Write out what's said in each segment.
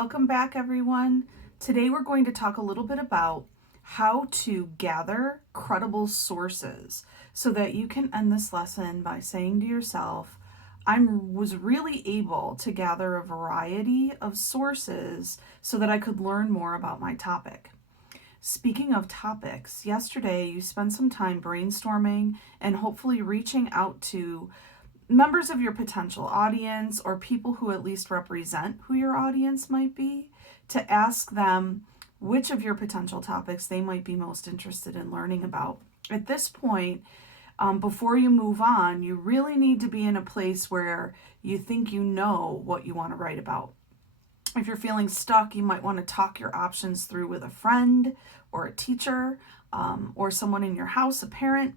Welcome back, everyone. Today we're going to talk a little bit about how to gather credible sources so that you can end this lesson by saying to yourself, I was really able to gather a variety of sources so that I could learn more about my topic. Speaking of topics, yesterday you spent some time brainstorming and hopefully reaching out to members of your potential audience or people who at least represent who your audience might be to ask them which of your potential topics they might be most interested in learning about. At this point, before you move on, you really need to be in a place where you think you know what you want to write about. If you're feeling stuck, you might want to talk your options through with a friend or a teacher or someone in your house, a parent,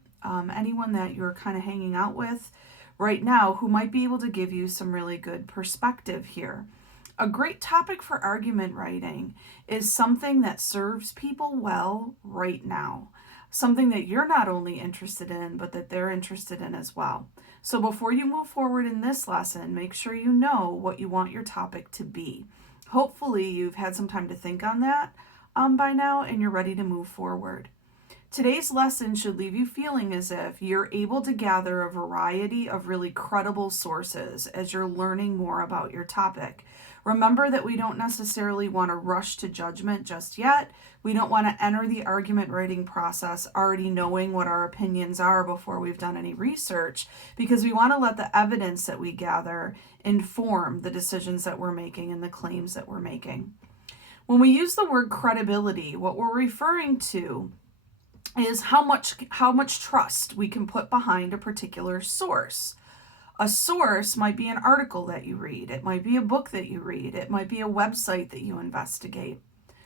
anyone that you're kind of hanging out with right now who might be able to give you some really good perspective here. A great topic for argument writing is something that serves people well right now. Something that you're not only interested in, but that they're interested in as well. So before you move forward in this lesson, make sure you know what you want your topic to be. Hopefully you've had some time to think on that by now and you're ready to move forward. Today's lesson should leave you feeling as if you're able to gather a variety of really credible sources as you're learning more about your topic. Remember that we don't necessarily want to rush to judgment just yet. We don't want to enter the argument writing process already knowing what our opinions are before we've done any research, because we want to let the evidence that we gather inform the decisions that we're making and the claims that we're making. When we use the word credibility, what we're referring to is how much trust we can put behind a particular source. A source might be an article that you read. It might be a book that you read. It might be a website that you investigate.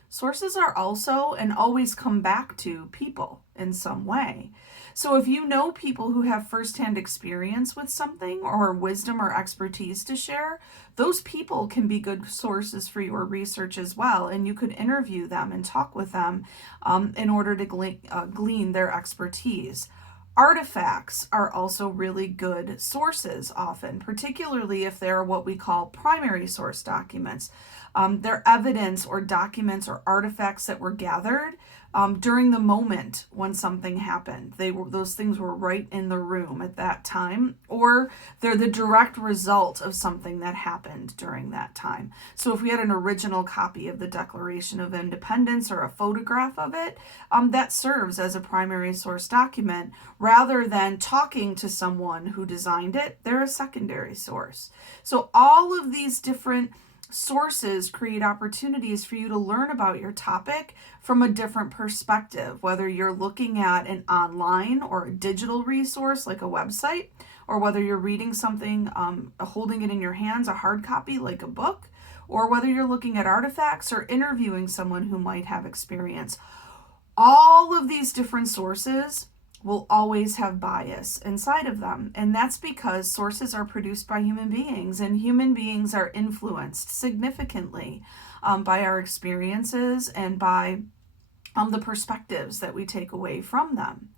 Sources are also and always come back to people in some way. So if you know people who have firsthand experience with something or wisdom or expertise to share, those people can be good sources for your research as well. And you could interview them and talk with them in order to glean their expertise. Artifacts are also really good sources often, particularly if they're what we call primary source documents. They're evidence or documents or artifacts that were gathered during the moment when something happened. Those things were right in the room at that time, or they're the direct result of something that happened during that time. So if we had an original copy of the Declaration of Independence or a photograph of it, that serves as a primary source document. Rather than talking to someone who designed it, they're a secondary source. So all of these different sources create opportunities for you to learn about your topic from a different perspective, whether you're looking at an online or a digital resource like a website, or whether you're reading something, holding it in your hands, a hard copy like a book, or whether you're looking at artifacts or interviewing someone who might have experience. All of these different sources will always have bias inside of them. And that's because sources are produced by human beings, and human beings are influenced significantly by our experiences and by the perspectives that we take away from them.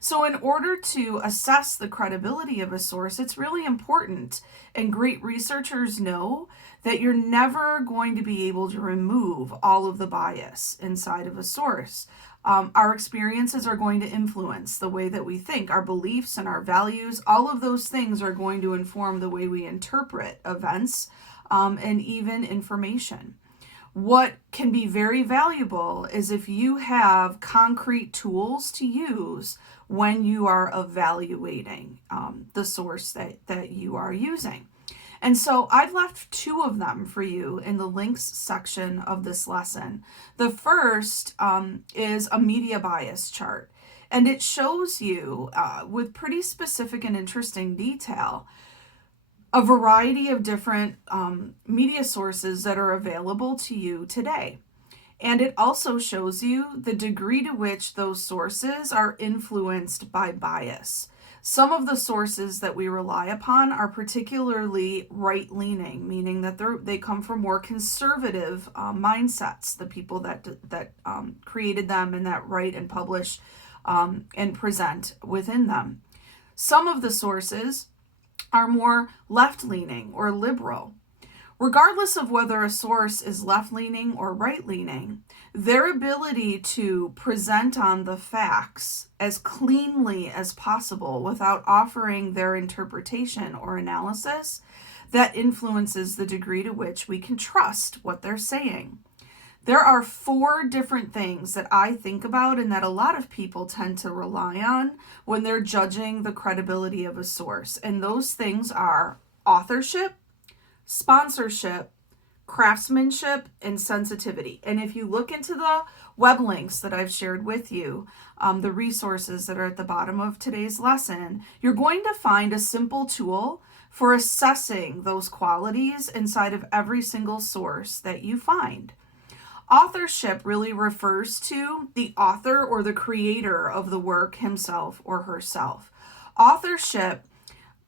So in order to assess the credibility of a source, it's really important, and great researchers know that you're never going to be able to remove all of the bias inside of a source. Our experiences are going to influence the way that we think, our beliefs and our values. All of those things are going to inform the way we interpret events and even information. What can be very valuable is if you have concrete tools to use when you are evaluating the source that you are using. And so I've left two of them for you in the links section of this lesson. The first is a media bias chart, and it shows you with pretty specific and interesting detail a variety of different media sources that are available to you today. And it also shows you the degree to which those sources are influenced by bias. Some of the sources that we rely upon are particularly right-leaning, meaning that they come from more conservative mindsets, the people that created them and that write and publish and present within them. Some of the sources are more left-leaning or liberal. Regardless of whether a source is left-leaning or right-leaning, their ability to present on the facts as cleanly as possible without offering their interpretation or analysis, that influences the degree to which we can trust what they're saying. There are 4 different things that I think about and that a lot of people tend to rely on when they're judging the credibility of a source. And those things are authorship, sponsorship, craftsmanship, and sensitivity. And if you look into the web links that I've shared with you, the resources that are at the bottom of today's lesson, you're going to find a simple tool for assessing those qualities inside of every single source that you find. Authorship really refers to the author or the creator of the work himself or herself. Authorship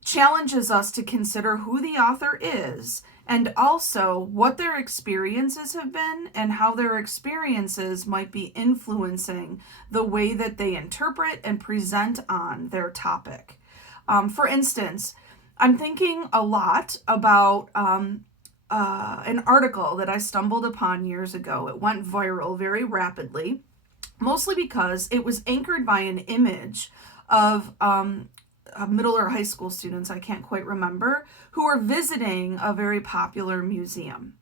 challenges us to consider who the author is and also what their experiences have been and how their experiences might be influencing the way that they interpret and present on their topic. For instance, I'm thinking a lot about an article that I stumbled upon years ago. It went viral very rapidly, mostly because it was anchored by an image of middle or high school students, I can't quite remember, who were visiting a very popular museum.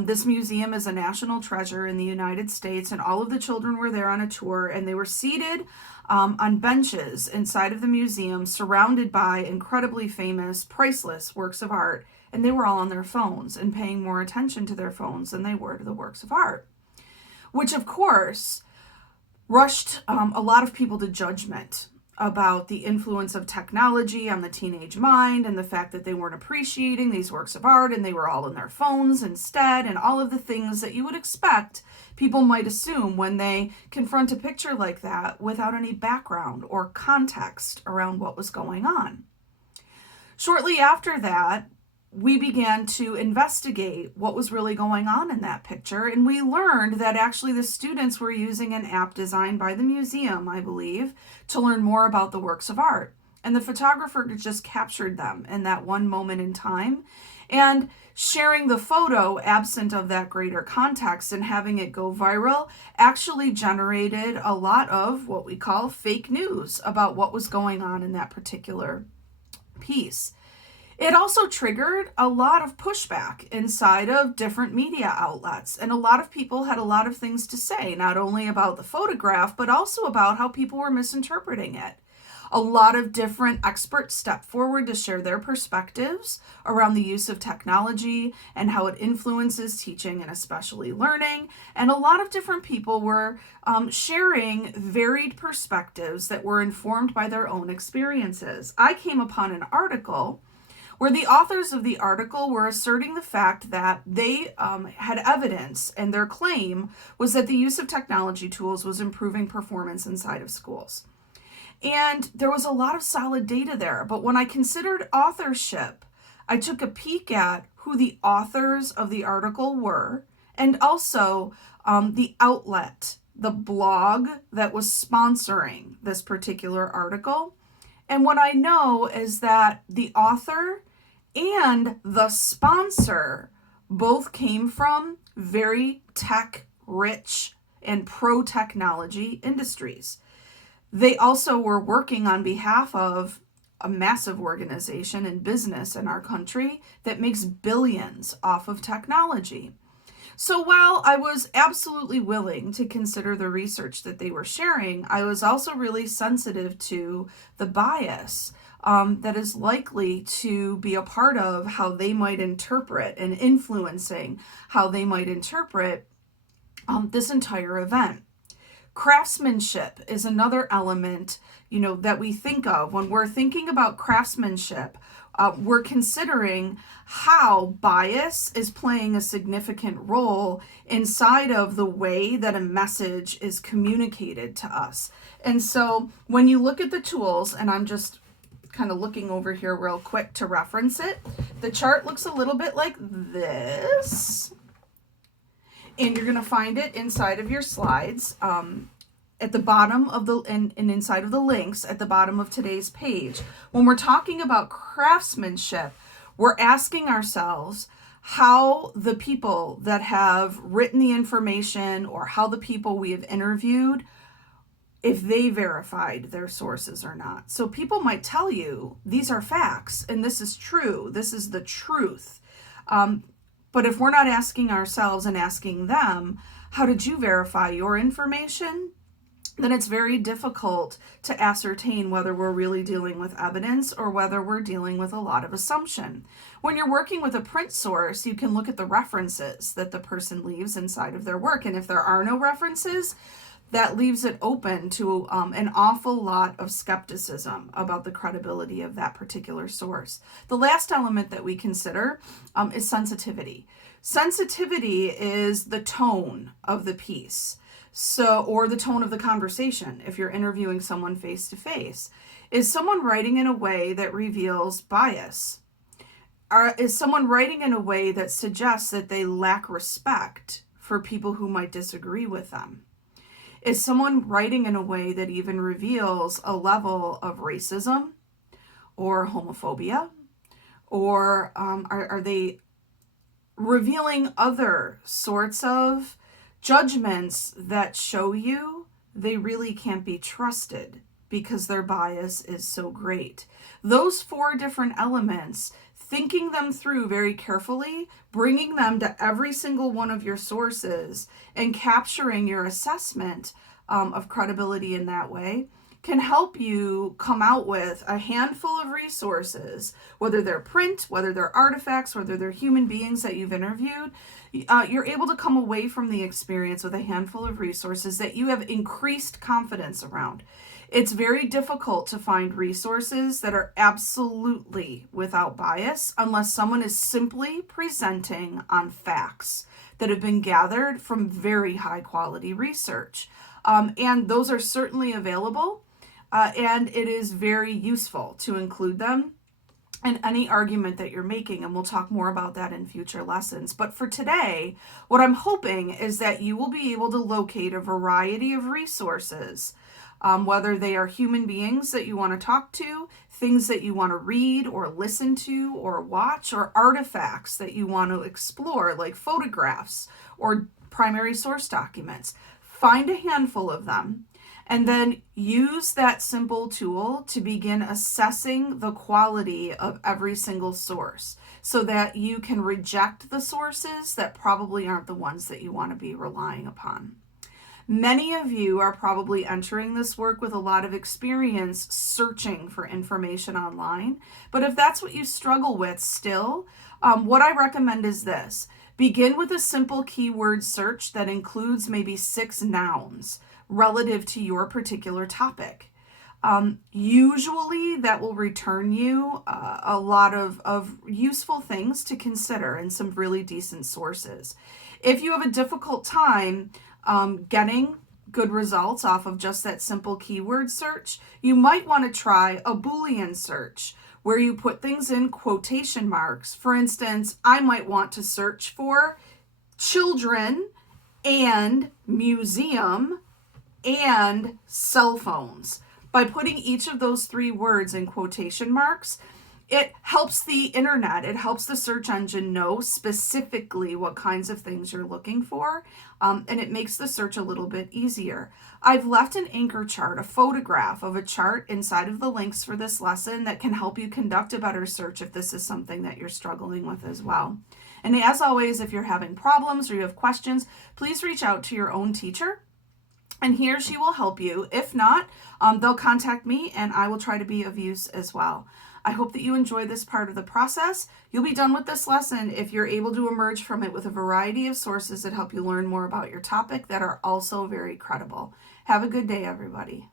This museum is a national treasure in the United States, and all of the children were there on a tour, and they were seated on benches inside of the museum, surrounded by incredibly famous, priceless works of art, and they were all on their phones and paying more attention to their phones than they were to the works of art, which of course rushed a lot of people to judgment about the influence of technology on the teenage mind and the fact that they weren't appreciating these works of art and they were all in their phones instead, and all of the things that you would expect people might assume when they confront a picture like that without any background or context around what was going on. Shortly after that, we began to investigate what was really going on in that picture, and we learned that actually the students were using an app designed by the museum, I believe, to learn more about the works of art. And the photographer just captured them in that one moment in time, and sharing the photo absent of that greater context and having it go viral actually generated a lot of what we call fake news about what was going on in that particular piece. It also triggered a lot of pushback inside of different media outlets, and a lot of people had a lot of things to say, not only about the photograph, but also about how people were misinterpreting it. A lot of different experts stepped forward to share their perspectives around the use of technology and how it influences teaching and especially learning, and a lot of different people were sharing varied perspectives that were informed by their own experiences. I came upon an article where the authors of the article were asserting the fact that they had evidence, and their claim was that the use of technology tools was improving performance inside of schools. And there was a lot of solid data there, but when I considered authorship, I took a peek at who the authors of the article were, and also the outlet, the blog that was sponsoring this particular article. And what I know is that the author and the sponsor both came from very tech-rich and pro-technology industries. They also were working on behalf of a massive organization and business in our country that makes billions off of technology. So while I was absolutely willing to consider the research that they were sharing, I was also really sensitive to the bias that is likely to be a part of how they might interpret and influencing how they might interpret this entire event. Craftsmanship is another element, that we think of when we're thinking about craftsmanship. We're considering how bias is playing a significant role inside of the way that a message is communicated to us. And so when you look at the tools, and I'm just kind of looking over here real quick to reference it, the chart looks a little bit like this. And you're going to find it inside of your slides at the bottom of the, and inside of the links at the bottom of today's page. When we're talking about craftsmanship, we're asking ourselves, how the people that have written the information or how the people we have interviewed, if they verified their sources or not. So people might tell you, these are facts and this is true, this is the truth. But if we're not asking ourselves and asking them, how did you verify your information? Then it's very difficult to ascertain whether we're really dealing with evidence or whether we're dealing with a lot of assumption. When you're working with a print source, you can look at the references that the person leaves inside of their work. And if there are no references, that leaves it open to an awful lot of skepticism about the credibility of that particular source. The last element that we consider is sensitivity. Sensitivity is the tone of the piece. Or the tone of the conversation, if you're interviewing someone face to face. Is someone writing in a way that reveals bias? Is someone writing in a way that suggests that they lack respect for people who might disagree with them? Is someone writing in a way that even reveals a level of racism or homophobia? Or are they revealing other sorts of judgments that show you they really can't be trusted because their bias is so great? Those 4 different elements, thinking them through very carefully, bringing them to every single one of your sources and capturing your assessment of credibility in that way, can help you come out with a handful of resources, whether they're print, whether they're artifacts, whether they're human beings that you've interviewed. You're able to come away from the experience with a handful of resources that you have increased confidence around. It's very difficult to find resources that are absolutely without bias unless someone is simply presenting on facts that have been gathered from very high quality research. And those are certainly available. And it is very useful to include them in any argument that you're making, and we'll talk more about that in future lessons. But for today, what I'm hoping is that you will be able to locate a variety of resources, whether they are human beings that you want to talk to, things that you want to read or listen to or watch, or artifacts that you want to explore, like photographs or primary source documents. Find a handful of them. And then use that simple tool to begin assessing the quality of every single source so that you can reject the sources that probably aren't the ones that you want to be relying upon. Many of you are probably entering this work with a lot of experience searching for information online. But if that's what you struggle with still, what I recommend is this. Begin with a simple keyword search that includes maybe 6 nouns relative to your particular topic. Usually that will return you a lot of useful things to consider and some really decent sources. If you have a difficult time getting good results off of just that simple keyword search, you might want to try a Boolean search where you put things in quotation marks. For instance, I might want to search for children and museum and cell phones. By putting each of those 3 words in quotation marks, it helps the internet, it helps the search engine know specifically what kinds of things you're looking for, and it makes the search a little bit easier. I've left an anchor chart, a photograph of a chart inside of the links for this lesson that can help you conduct a better search if this is something that you're struggling with as well. And as always, if you're having problems or you have questions, please reach out to your own teacher, and he or she will help you. If not, they'll contact me and I will try to be of use as well. I hope that you enjoy this part of the process. You'll be done with this lesson if you're able to emerge from it with a variety of sources that help you learn more about your topic that are also very credible. Have a good day, everybody.